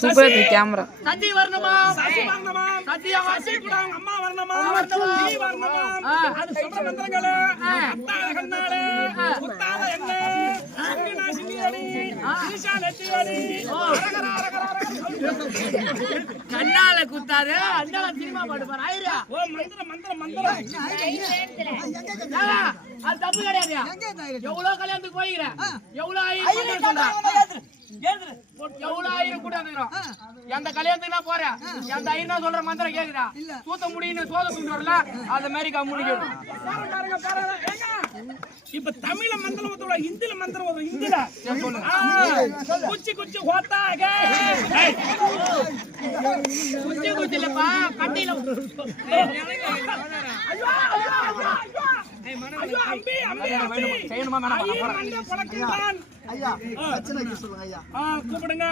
சூப்பரா இருக்கு கேமரா. சத்தி வரணுமா சசி வரணுமா? சத்தியா சசி கூட அம்மா வரணுமா? வரணுமா? நீ வரணுமா? அது சொல்ற மந்திரங்களே. கண்ணாலே, குத்தாழ எண்ணெய், அங்கு நான் சிங்கியடி, ஈசா நெத்தியடி. அரகரா, அரகரா, அரகரா. கண்ணால குத்தாது அந்த சினிமா பாட்டு பாரு ஆயிரா. ஓ, மந்திரம், மந்திரம். ஏங்க, அது தப்பு கிடையாது எவ்வளவு கல்யாணத்துக்கு போய்க்கிறேன் எவ்வளவு எவ்வளவு ஆயிரம் கூட வந்துக்கிறோம் எந்த கல்யாணத்துக்கு நான் போறேன்? எந்த ஐயர் நான் சொல்ற மந்திரம் கேக்குதா? தூத்த முடியும் சோத அந்த மாதிரி கம்முனிக்கணும் பாருங்க, பாருங்க, ஏங்க. இப்ப தமிழ்ல மந்திரம் ஊத்துவா, ஹிந்தில மந்திரம். ஆ, குச்சி குச்சி ஓத்தாக. குச்சி குச்சி இல்லப்பா கட்டியில ஐயோ, கூப்பிடுங்க.